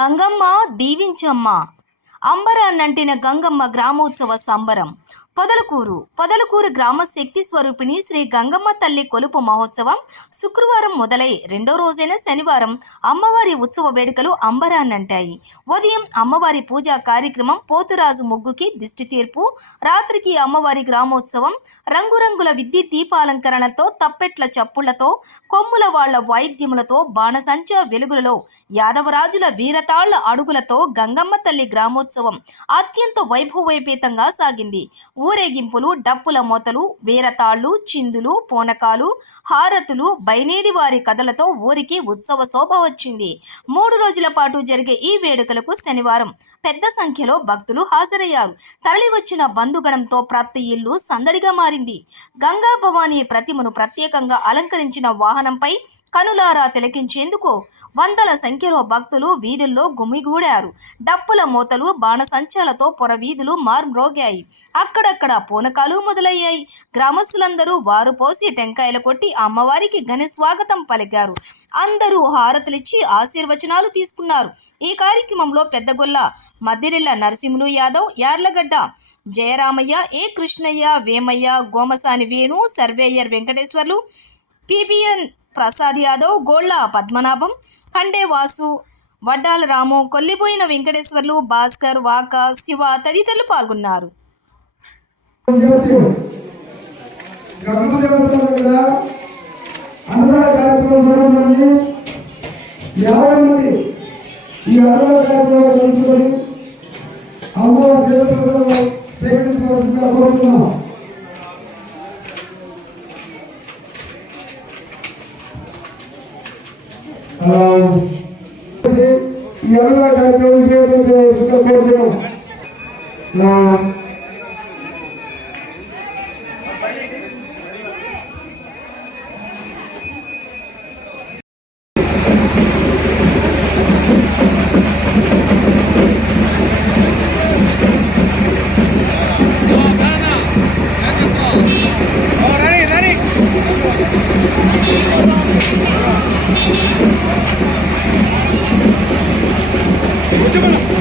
గంగమ్మ దీవించమ్మ. అంబరాన్నంటిన గంగమ్మ గ్రామోత్సవ సంబరం. పొదలకూరు పొదలకూరు గ్రామ శక్తి స్వరూపిణి శ్రీ గంగమ్మ తల్లి కొలుపు మహోత్సవం శుక్రవారం మొదలై రెండో రోజైన శనివారం అమ్మవారి ఉత్సవ వేడుకలు అంబరాన్నంటాయి. ఉదయం అమ్మవారి పూజా కార్యక్రమం పోతురాజు ముగ్గుకి దిష్టి తీర్పు రాత్రికి అమ్మవారి గ్రామోత్సవం రంగురంగుల విద్యుత్ దీపాలంకరణతో తప్పెట్ల చప్పుళ్ళతో కొమ్ముల వాళ్ళ వాయిద్యములతో బాణసంచ వెలుగులలో యాదవరాజుల వీరతాళ్ళ అడుగులతో గంగమ్మ తల్లి గ్రామోత్సవం అత్యంత వైభవోపేతంగా సాగింది. ఊరేగింపులు డప్పుల మోతలు వీరతాళ్ళు చిందులు పోనకాలు హారతులు బయనేడి వారి కథలతో ఊరికి ఉత్సవ శోభ వచ్చింది. మూడు రోజుల పాటు జరిగే ఈ వేడుకలకు శనివారం పెద్ద సంఖ్యలో భక్తులు హాజరయ్యారు. తరలివచ్చిన బంధుగణంతో ప్రతి ఇల్లు సందడిగా మారింది. గంగా భవానీ ప్రతిమను ప్రత్యేకంగా అలంకరించిన వాహనంపై కనులారా తిలకించేందుకు వందల సంఖ్యలో భక్తులు వీధుల్లో గుమిగూడారు. డప్పుల మూతలు బాణసంచాలతో పొర వీధులు మార్మ్రోగాయి. అక్కడక్కడ పూనకాలు మొదలయ్యాయి. గ్రామస్తులందరూ వారు పోసి టెంకాయలు కొట్టి అమ్మవారికి ఘన స్వాగతం పలికారు. అందరూ హారతులిచ్చి ఆశీర్వచనాలు తీసుకున్నారు. ఈ కార్యక్రమంలో Peddagolla Maddirella Narasimhulu Yadav Yarlagadda Jayaramaiah A Krishnaiah Vemaiah Gomasani Venu surveyor Venkateswarlu PBN Prasad Yadav Golla Padmanabham Kande Vasu Vaddala Ramu కొల్లిపోయిన Venkateswarlu Bhaskar Vaka Shiva తదితరులు పాల్గొన్నారు. చేసి గమన దేవతల దగ్గర అన్నదాన కార్యక్రమం முடியும் நான்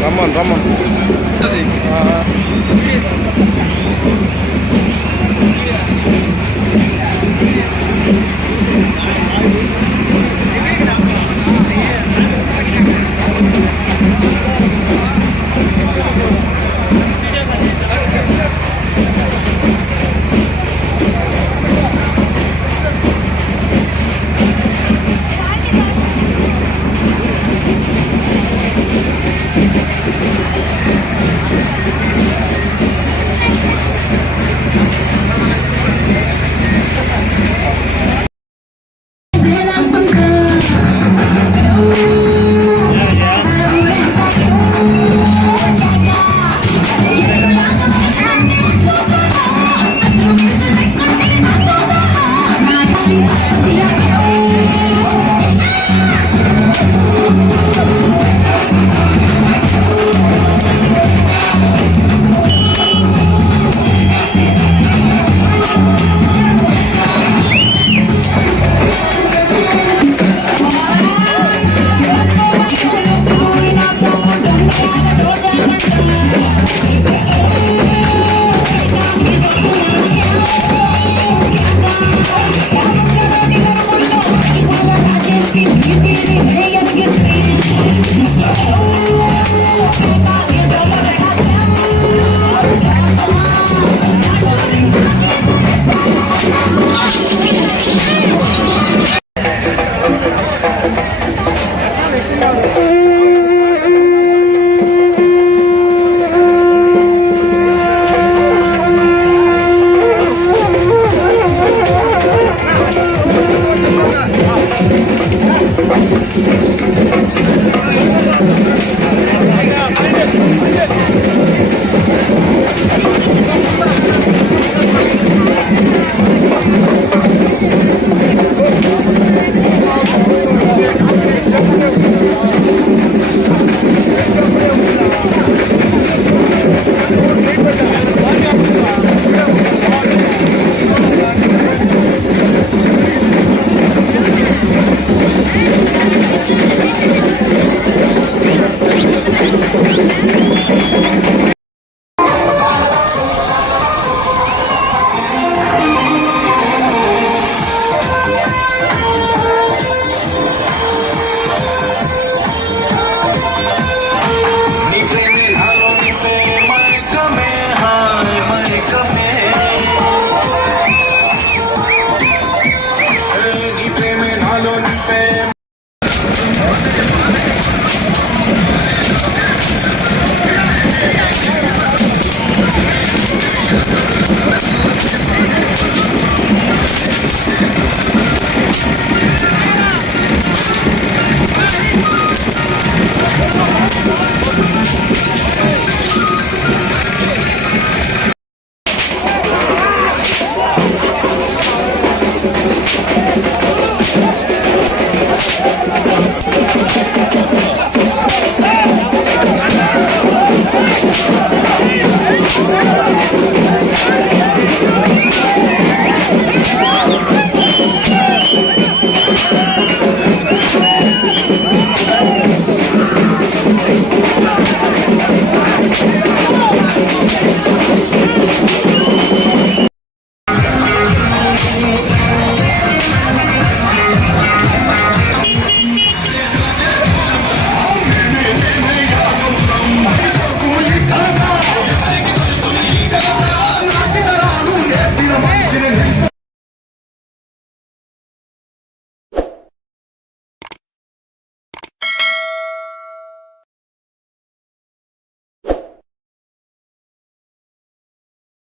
రమ్మను రమ్మను